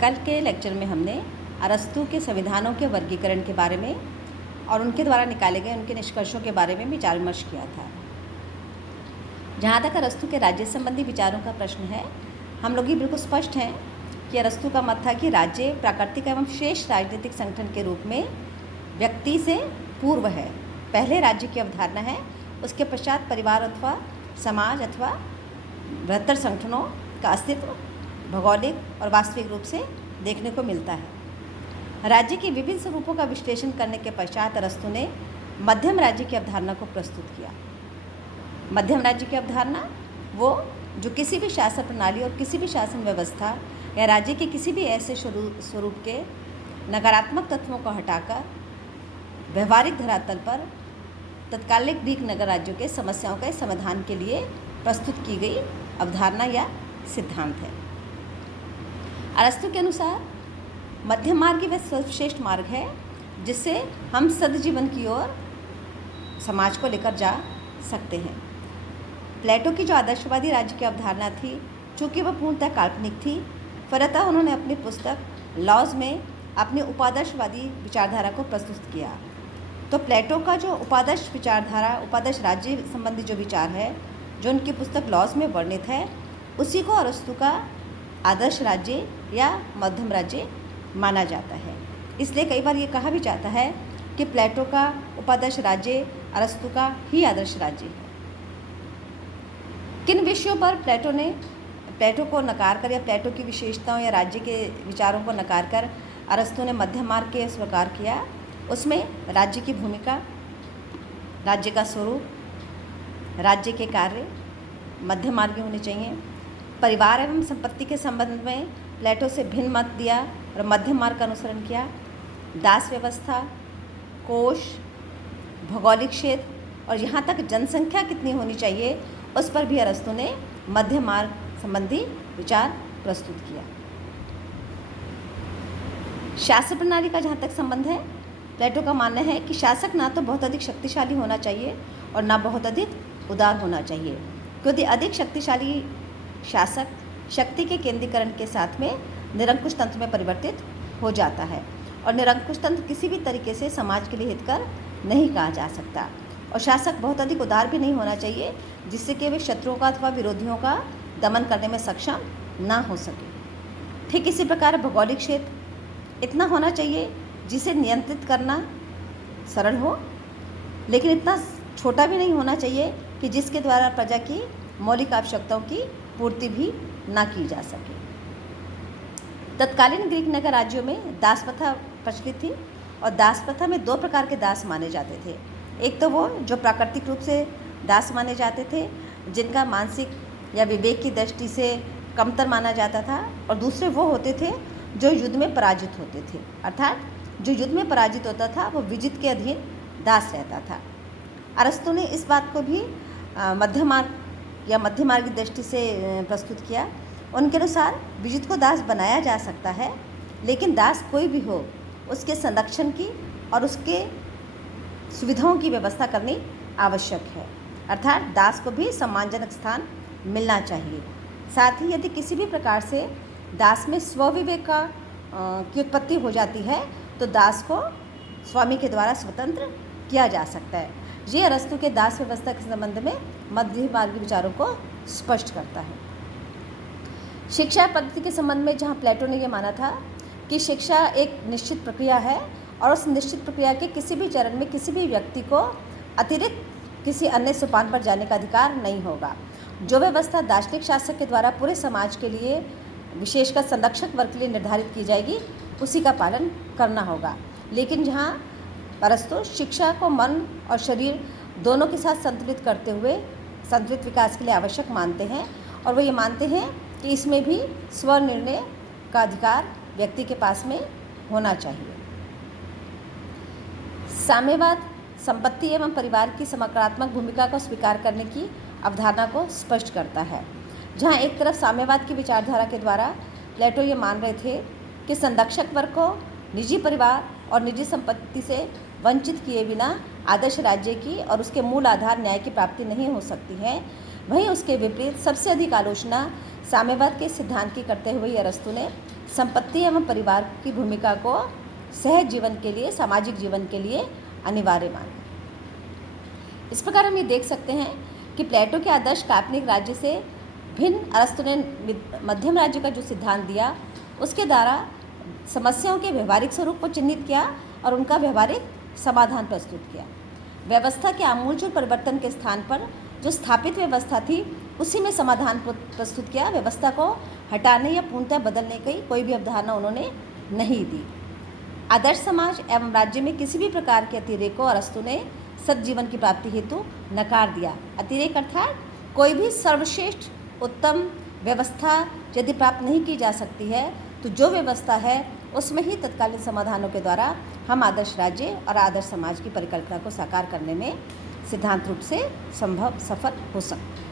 कल के लेक्चर में हमने अरस्तू के संविधानों के वर्गीकरण के बारे में और उनके द्वारा निकाले गए उनके निष्कर्षों के बारे में विचार विमर्श किया था। जहाँ तक अरस्तू के राज्य संबंधी विचारों का प्रश्न है, हम लोग ये बिल्कुल स्पष्ट हैं कि अरस्तू का मत था कि राज्य प्राकृतिक एवं श्रेष्ठ राजनीतिक संगठन के रूप में व्यक्ति से पूर्व है। पहले राज्य की अवधारणा है, उसके पश्चात परिवार अथवा समाज अथवा बृहत्तर संगठनों का अस्तित्व भौगोलिक और वास्तविक रूप से देखने को मिलता है। राज्य के विभिन्न स्वरूपों का विश्लेषण करने के पश्चात अरस्तू ने मध्यम राज्य की अवधारणा को प्रस्तुत किया। मध्यम राज्य की अवधारणा वो जो किसी भी शासन प्रणाली और किसी भी शासन व्यवस्था या राज्य के किसी भी ऐसे स्वरूप के नकारात्मक तत्वों को हटाकर व्यवहारिक धरातल पर तत्कालिक ग्रीक नगर राज्यों के समस्याओं के समाधान के लिए प्रस्तुत की गई अवधारणा या सिद्धांत है। अरस्तू के अनुसार मध्यम मार्ग वह सर्वश्रेष्ठ मार्ग है जिससे हम सद्जीवन की ओर समाज को लेकर जा सकते हैं। प्लेटो की जो आदर्शवादी राज्य की अवधारणा थी, चूँकि वह पूर्णतः काल्पनिक थी, फलतः उन्होंने अपनी पुस्तक लॉज में अपनी उपादर्शवादी विचारधारा को प्रस्तुत किया। तो प्लेटो का जो उपादर्श विचारधारा, उपादर्श राज्य संबंधी जो विचार है, जो उनकी पुस्तक लॉज में वर्णित है, उसी को अरस्तू का आदर्श राज्य या मध्यम राज्य माना जाता है। इसलिए कई बार ये कहा भी जाता है कि प्लेटो का उपादर्श राज्य अरस्तू का ही आदर्श राज्य है। किन विषयों पर प्लेटो को नकार कर या प्लेटो की विशेषताओं या राज्य के विचारों को नकार कर अरस्तू ने मध्यम मार्ग के स्वीकार किया, उसमें राज्य की भूमिका, राज्य का स्वरूप, राज्य के कार्य मध्यम मार्गी होने चाहिए। परिवार एवं संपत्ति के संबंध में प्लेटो से भिन्न मत दिया और मध्यम मार्ग का अनुसरण किया। दास व्यवस्था, कोष, भौगोलिक क्षेत्र और यहाँ तक जनसंख्या कितनी होनी चाहिए, उस पर भी अरस्तू ने मध्यम मार्ग संबंधी विचार प्रस्तुत किया। शासन प्रणाली का जहाँ तक संबंध है, प्लेटो का मानना है कि शासक ना तो बहुत अधिक शक्तिशाली होना चाहिए और ना बहुत अधिक उदार होना चाहिए, क्योंकि अधिक शक्तिशाली शासक शक्ति के केंद्रीकरण के साथ में निरंकुश तंत्र में परिवर्तित हो जाता है और निरंकुश तंत्र किसी भी तरीके से समाज के लिए हितकर नहीं कहा जा सकता। और शासक बहुत अधिक उदार भी नहीं होना चाहिए जिससे कि वे शत्रुओं का अथवा विरोधियों का दमन करने में सक्षम ना हो सके। ठीक इसी प्रकार भौगोलिक क्षेत्र इतना होना चाहिए जिसे नियंत्रित करना सरल हो, लेकिन इतना छोटा भी नहीं होना चाहिए कि जिसके द्वारा प्रजा की मौलिक आवश्यकताओं की पूर्ति भी ना की जा सके। तत्कालीन ग्रीक नगर राज्यों में दास प्रथा प्रचलित थी और दास प्रथा में दो प्रकार के दास माने जाते थे। एक तो वो जो प्राकृतिक रूप से दास माने जाते थे, जिनका मानसिक या विवेक की दृष्टि से कमतर माना जाता था, और दूसरे वो होते थे जो युद्ध में पराजित होते थे, अर्थात जो युद्ध में पराजित होता था वो विजित के अधीन दास रहता था। अरस्तू ने इस बात को भी मध्यम मार्ग या मध्य मार्ग की दृष्टि से प्रस्तुत किया। उनके अनुसार विजित को दास बनाया जा सकता है, लेकिन दास कोई भी हो, उसके संरक्षण की और उसके सुविधाओं की व्यवस्था करनी आवश्यक है, अर्थात दास को भी सम्मानजनक स्थान मिलना चाहिए। साथ ही यदि किसी भी प्रकार से दास में स्वविवेक की उत्पत्ति हो जाती है तो दास को स्वामी के द्वारा स्वतंत्र किया जा सकता है। ये अरस्तू के दास व्यवस्था के संबंध में मध्य मार्गी विचारों को स्पष्ट करता है। शिक्षा पद्धति के संबंध में जहाँ प्लेटो ने यह माना था कि शिक्षा एक निश्चित प्रक्रिया है और उस निश्चित प्रक्रिया के किसी भी चरण में किसी भी व्यक्ति को अतिरिक्त किसी अन्य सोपान पर जाने का अधिकार नहीं होगा। जो व्यवस्था दार्शनिक शासक के द्वारा पूरे समाज के लिए, विशेषकर संरक्षक वर्ग के लिए निर्धारित की जाएगी, उसी का पालन करना होगा। लेकिन जहाँ अरस्तू शिक्षा को मन और शरीर दोनों के साथ संतुलित करते हुए संतुलित विकास के लिए आवश्यक मानते हैं, और वो ये मानते हैं कि इसमें भी स्वनिर्णय का अधिकार व्यक्ति के पास में होना चाहिए। साम्यवाद संपत्ति एवं परिवार की सकारात्मक भूमिका को स्वीकार करने की अवधारणा को स्पष्ट करता है। जहाँ एक तरफ साम्यवाद की विचारधारा के द्वारा प्लेटो ये मान रहे थे कि संरक्षक वर्ग को निजी परिवार और निजी संपत्ति से वंचित किए बिना आदर्श राज्य की और उसके मूल आधार न्याय की प्राप्ति नहीं हो सकती है, वहीं उसके विपरीत सबसे अधिक आलोचना साम्यवाद के सिद्धांत की करते हुए अरस्तु ने संपत्ति एवं परिवार की भूमिका को सहज जीवन के लिए, सामाजिक जीवन के लिए अनिवार्य माना। इस प्रकार हम ये देख सकते हैं कि प्लेटो के आदर्श काल्पनिक राज्य से भिन्न अरस्तु ने मध्यम राज्य का जो सिद्धांत दिया, उसके द्वारा समस्याओं के व्यवहारिक स्वरूप को चिन्हित किया और उनका व्यवहारिक समाधान प्रस्तुत किया। व्यवस्था के आमूलचूल परिवर्तन के स्थान पर जो स्थापित व्यवस्था थी, उसी में समाधान प्रस्तुत किया। व्यवस्था को हटाने या पूर्णतः बदलने की कोई भी अवधारणा उन्होंने नहीं दी। आदर्श समाज एवं राज्य में किसी भी प्रकार के अतिरेक को अरस्तु ने सद्जीवन की प्राप्ति हेतु नकार दिया। अतिरेक अर्थात कोई भी सर्वश्रेष्ठ उत्तम व्यवस्था यदि प्राप्त नहीं की जा सकती है, तो जो व्यवस्था है उसमें ही तत्कालीन समाधानों के द्वारा हम आदर्श राज्य और आदर्श समाज की परिकल्पना को साकार करने में सिद्धांत रूप से सफल हो सकते हैं।